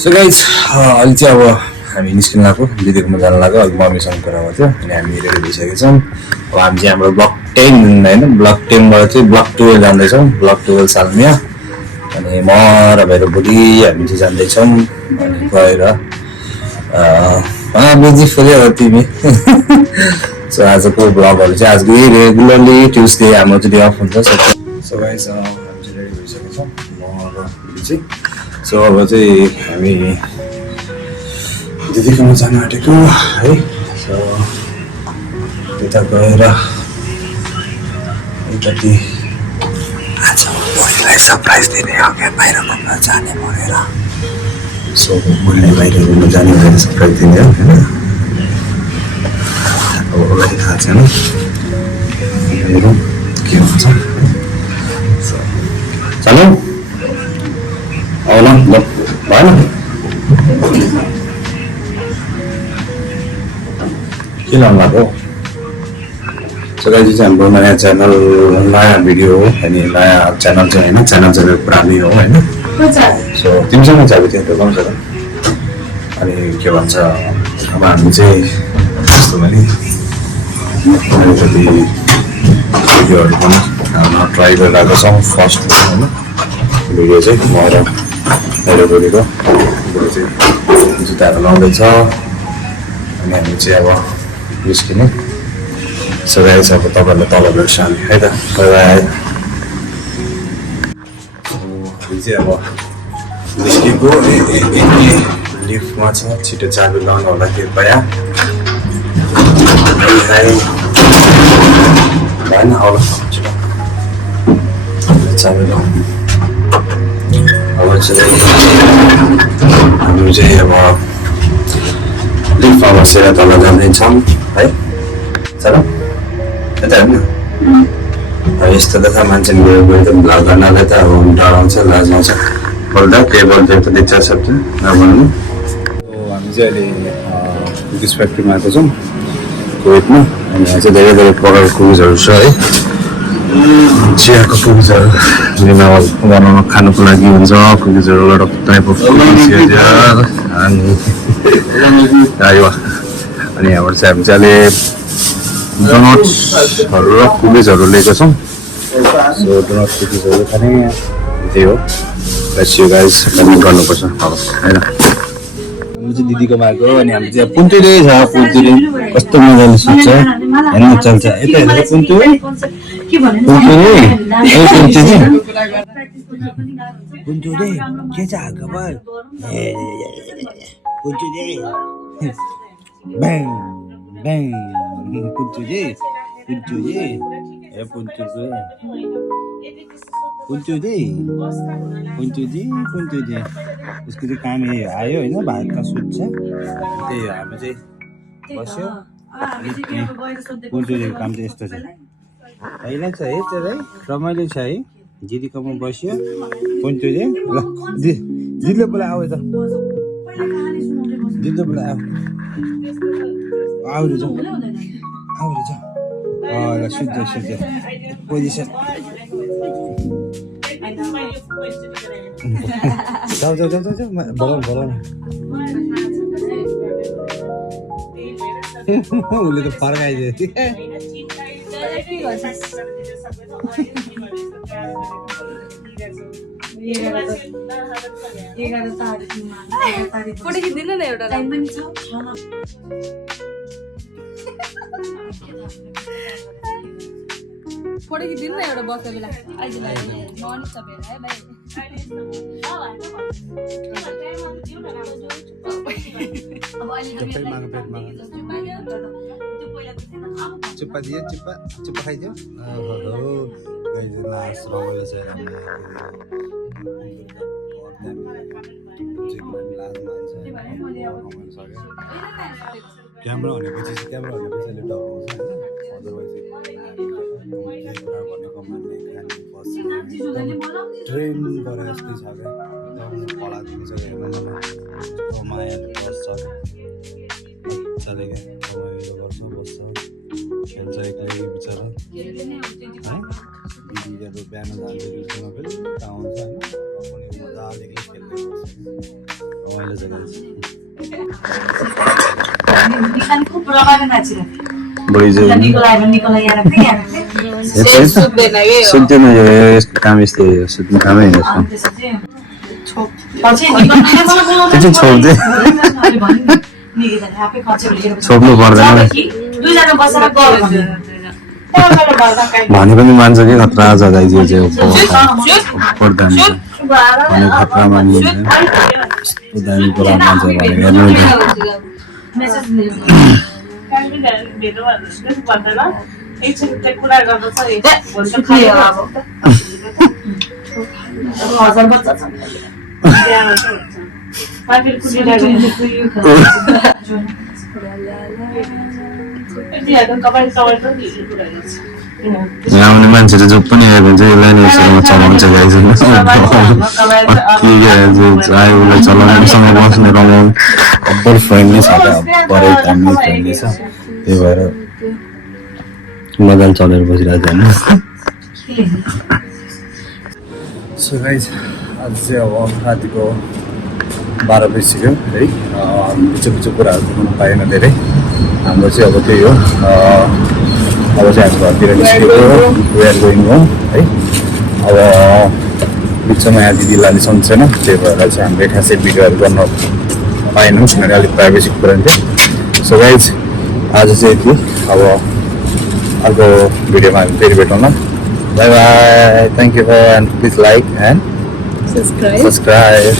so guys अहिले चाहिँ अब हामी निस्किनु लाग्यो दिदीकोमा जानु लाग्यो अघि मम्मीसँग कुरा भएको थियो अनि हामी रेडी भइसकेका छौँ अब हामी चाहिँ हाम्रो ब्लक 10 होइन ब्लक 10बाट चाहिँ ब्लक 12 जाँदैछौँ ब्लक 12 सालमिया अनि म र मेरो बुढी हामी चाहिँ जाँदैछौँ अनि गएर बिजी फुल्यो हो तिमी सो आजको ब्लगहरू चाहिँ आज रेगुलरली ट्युसडे हाम्रो चाहिँ अफ हुन्छ सो गाइज हामी चाहिँ रेडी भइसकेका छौँ म र बुढी चाहिँ सो अब चाहिँ हामी दिदीकोमा जानु आँटेको है सो यता गएर एकचोटि आज बुढीलाई सरप्राइज दिने हो क्या बाहिर घुम्न जाने भनेर सो बुढीलाई बाहिर घुम्न जाने भनेर सरप्राइज दिने हो होइन अब उसलाई थाहा छैन हेरौँ के हुन्छ चलो आउन ल भएन के लानु भएको सो गाइज चाहिँ हाम्रो नयाँ च्यानल नयाँ भिडियो हो अनि नयाँ च्यानल चाहिँ होइन च्यानल पुरानै हो होइन सो तिमीसँग चाहिँ अब त्यो पाउँछ र अनि के भन्छ अब हामी चाहिँ कस्तो भने अलिकति भिडियोहरू पनि ट्राई गरिरहेको छौँ फर्स्ट होइन भिडियो चाहिँ म र मेरो बुढीको चाहिँ जुत्ताहरू लाउँदैछ अनि हामी चाहिँ अब निस्किने सो गाइस अब तपाईँहरूलाई तल भेट्छ हामी है त बाई चाहिँ अब निस्केको लिफ्टमा छ छिटो चाबी लाउनु होला कृपया भएन आउला छिटो चाबी लाउनु अब चाहिँ हामी चाहिँ अब लिफ्टमा बसेर तल जाँदैछौँ है चल यता हेर्नु अब यस्तो त छ मान्छे गयो गयो त भ्लग गर्नलाई त अब डराउँछ लाज आउँछ बोल्दा के बोल्छ त इच्छा शब्द नभन्नु हामी चाहिँ अहिले कुकिज फ्याक्ट्रीमा आएको छौँ कुवेतमा अनि यहाँ चाहिँ धेरै धेरै प्रकारको कुकिजहरू छ है चियाको कुकिजहरू जुन अब बनाउन खानुको लागि हुन्छ कुकिजहरू lot of type of cookies अनि अनि यहाँबाट चाहिँ हामी चाहिँ अहिले डोनट्सहरू र कुकिजहरू लिएको छौँ सो डोनट कुकिजहरू खाने त्यही हो लेट्स यु गाइज कमेन्ट गर्नुपर्छ अब होइन हामी चाहिँ दिदीकोमा आएको अनि हामी चाहिँ पुन्टुरै छ पुन्टुरै कस्तो मजाले सुत्छ हेर्नु चल्छ यता हेरेर पुन्टुरै पुन्टुरै के छ खबर पुन्टुरै ब्याङ ब्याङ पुन्टुरै पुन्टुरै ए पुन्टुरै पुन्टुरै पुन्टुजी पुन्टुजी उसको चाहिँ काम आयो होइन भातमा सुत्छ त्यही हो हामी चाहिँ बस्यो पुन्टुजीको काम चाहिँ यस्तो छ होइन छ है त्यसलाई रमाइलो छ है दिदीकोमा बस्यो पुन्टुजी ल दिदीले बोला आऊ त दिदीले बोला आऊ रे जाऊ आऊ रे जाऊ ल सुत्छ सुत्छ पोजिसन जाऊ जाऊ जाऊ जाऊ बोलाउनु बोलाउनु उसले त फर्काइदियो फोटो खिच्दिनु न एउटा फोटो खिच्दिनु न एउटा बस्दा बेला अहिले मर्निङ छ बेला है भाइ चुप्पा दियो चुप्पा चुप्पा खाइदियो लास्ट रमाइलो छ क्यामेरा भनेपछि चाहिँ क्यामेरा भनेपछि अहिले डराउँछ होइन अदरवाइज भनेको मान्ने खाने बस्ने ट्रेन गरे जस्तै छ क्या एकदम पलादिन्छ हेर्न मायाले बस्छ मजाले क्या रमाइलो गर्छ बस्छ खेल्छ एक्लै बिचरा है दिदी अब बिहान जान्छ ड्युटीमा बेलुका आउँछ होइन रमाइलो जग्गा छ निकाली खूप रमाइलो मान्छे बढी चाहिँ निकोलाई यार के यार सुत्दैन यो यसको काम यस्तै हो सुत्ने कामै होइन यसको त्यो चाहिँ छोड्दै छोड्नु पर्दैन दुईजना बसेर गरौँ भने पनि मान्छ कि खतरा जग्गा यो चाहिँ पर्दैन भने खतरा मानिन्छ यस्तो दामी कुरा मान्छ भने हेर्नु हजार बच्चा छ यहाँ आउने मान्छेले जो पनि आएको हुन्छ यसलाई नै यसरी चलाउँछ गाइजहरू आयो उसलाई चलाउनेसँग बस्ने रमाउनु अब्बर फ्रेन्डली छ त अब्बरै फ्यामिली फ्रेन्डली छ त्यही भएर मजाले चलेर बसिरहेको छैन सो गाइज आज चाहिँ अब रातिको 12 बजिसक्यो है पिछो पिछो कुराहरू देखाउनु पाएन धेरै हाम्रो चाहिँ अब त्यही हो अब चाहिँ हामी घरतिर निस्केको वी आर गोइङ होम है अब बिचमा यहाँ दिदी लाने सँग छैन त्यही भएर चाहिँ हामीले खासै भिडियोहरू गर्न पाएनौँ किनभने अलिक प्राइभेसीको कुरा थियो सो गाइज आज चाहिँ यति अब अर्को भिडियोमा हामी फेरि भेटौँ न by by thank you and please like and subscribe